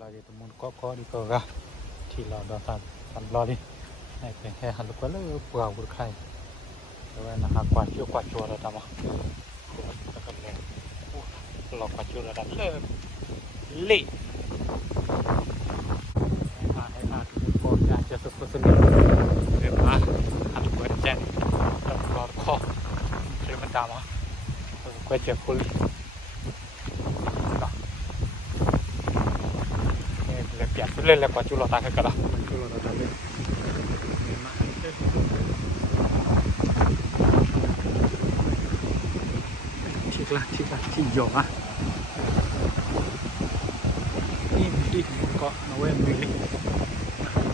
lagi temun kok di kau kah cila dasar san lori naik ke halu kau le pura berkai kalau nak kuat cuci ada tamah takkan le kalau kuat cuci ada le kau jangan sesuatu ni lemah halu kau jen lor kau terima tamah kau cek kulit biar sulit lah kuat culo tak kekal lah. Culo tak ada. Cik lah, jom ah. Ini kok nawe milih.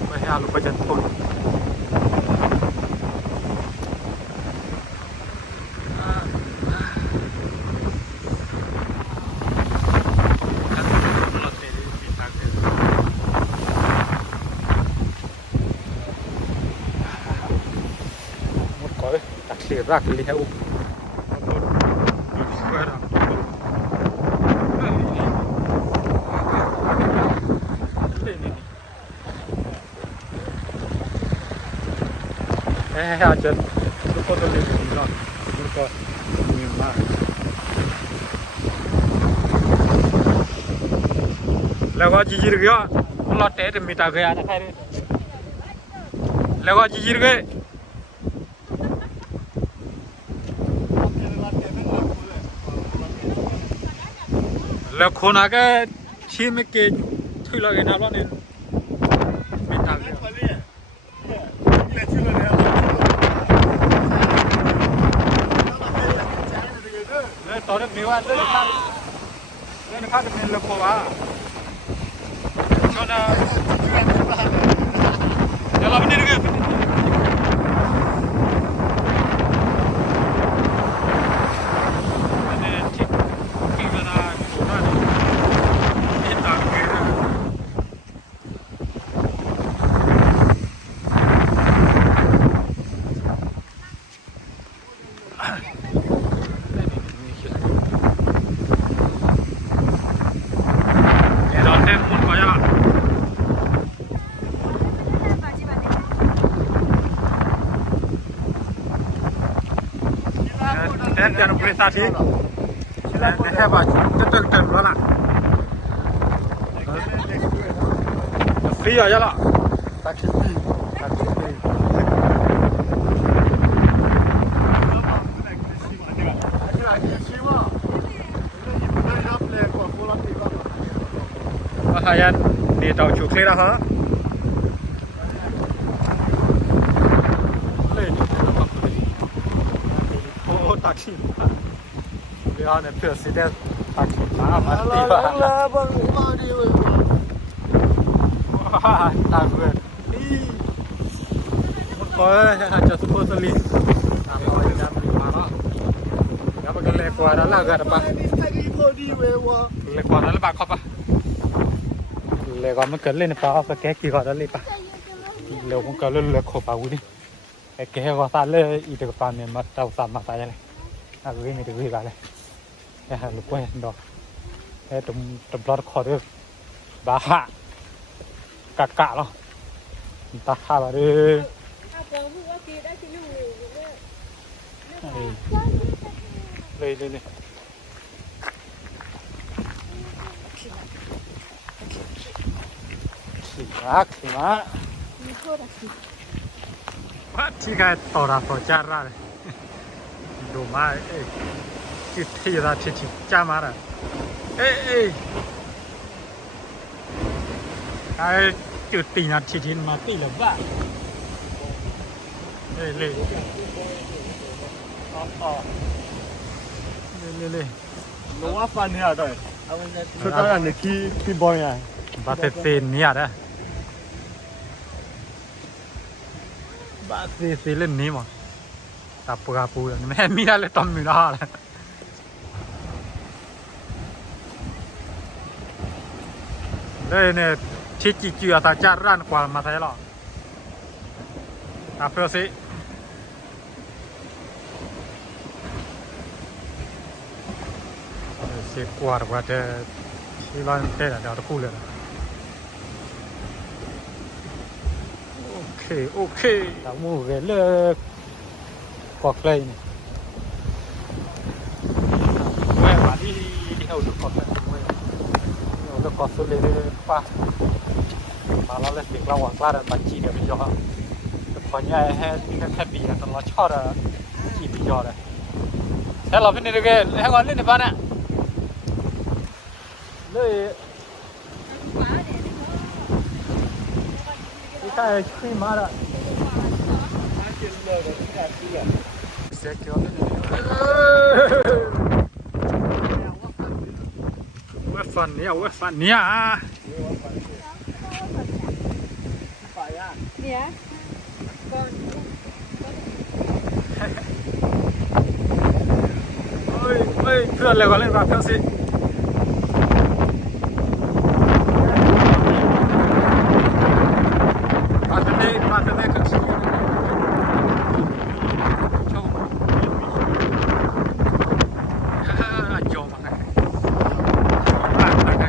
Saya lupa jantung. Rak lihat aja lupa tulis bilang mereka nyimak lewat jijir gaya kalau teh minta gaya nak hari lewat jijir gayaแล้วคนอาก็ชี้ไม่เก่งช่วยเราเองนะรอบนี้ไม่ต่างเลยแล้วตอนนี้มีว่าเรื่องข้าวจะเป็นเรื่องโควาก็นะเดี๋ยวเราไปนี่ด้วยกันdan prestasi hebat betul lah free aja lah taksi saya di tahu cukai lah ha taksi dia nak pergi dah taksi mati bah wah takut kau aja super seli apa yang marah apa kan lekor lah gak apa lekor lah pak apa lekorมันเกิดเล่นป่ะแกกี่ก่อนเลยป่ะเร็วมันก็เล่นเลยขบเอาดิแกก็ซาเลยอีเด็กปานเนี่ยมาเจ้าสามมาตายเลยอ่ะวิ่งไม่ถึงวิ่งกันเลยแค่ลูกกล้วยดอกแค่ตบรอดคอด้วยบ้ากะแล้วตาข้าไปเลยขี่ม้าที่ใครต่อราต่อจ้าระเลยดูมาจุดที่เราที่จ้ามาเลยไอ้จุดตีนัดที่มาตีแล้วบ้าเลยรู้ว่าฟันเนี่ยด้วยคือตอนนั้นที่บอยไงบาเตเซนเนี่ยนะบาเตเซเล่นนี้มั้งตาปูกาปูอย่างนี้แม่มีอะไรต้มมีอะไรเลยเนี่ยชิจิจูอาตาจาร้านกว่ามาใช่หรออาเฟลซิเสียกว่าแต่ที่ร้านเท่าเดี๋ยวตะคู่เลย โอเคตามมูเวลเลิกกอกเลยนี่เว้ยมาที่เอาลูกกอกเลยเว้ยเอาลูกกอกสุดเลยป่ะมาแล้วเลยเด็กเราหวังกล้าดันบัญชีเดี๋ยวไปยอแต่พอเนี่ยให้แค่ปีตลอดชอบอะกี่ปียอเลยแต่เราเป็นนี่ด้วยให้ก่อนเล่นในบ้านอ่ะเลยนี่ใครช่วยมาละเสียเกี่ยวเลยเว้ยฟันเนี่ยเว้ยฟันเนี่ยเนี่ยก่อน เฮ้ยเพื่อนเลยก่อนเล่นแบบเพื่อนสิมาเถอะกันสิชอบจอมาไงมาไง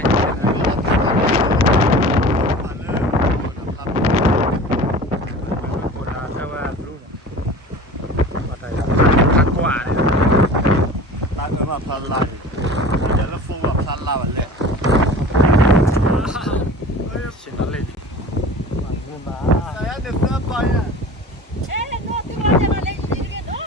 Parla, voglio la fuga parlava lei. เสียงอะไรดิมา Sai, ne fa poi. No, ti voglio la legge di no.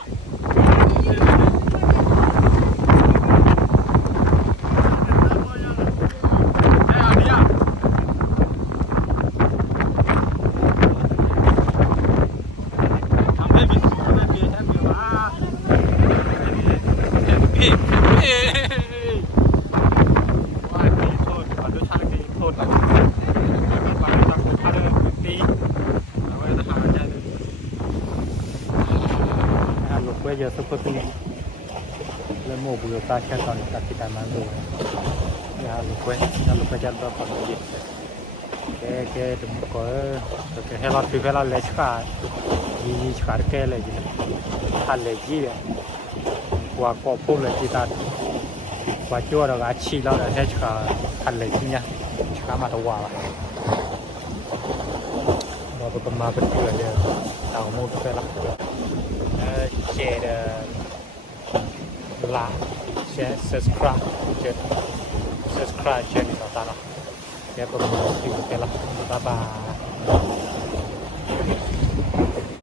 เยอะสุดก็คือเรื่องโมบุโยตาแค่ตอนตัดที่การมาดูยาลูกเว้ยจะแบบคนเดียวแกถึงก็แค่เราถือแค่เราเล็กขายี่ขาแกเลยจีทันเลยจีเลยกว่าก็พูดเลยจีตากว่าจ้วเราอาชีเราแค่ขาทันเลยจีเนี่ยขามาตัวเราไปมาเป็นเพื่อนเลยต่างมูแค่ละเจดลาแชร์ subscribe เจอ subscribe เจอนี่ต่อตาละแกก็มาดูแค่ละบ๊ายบาย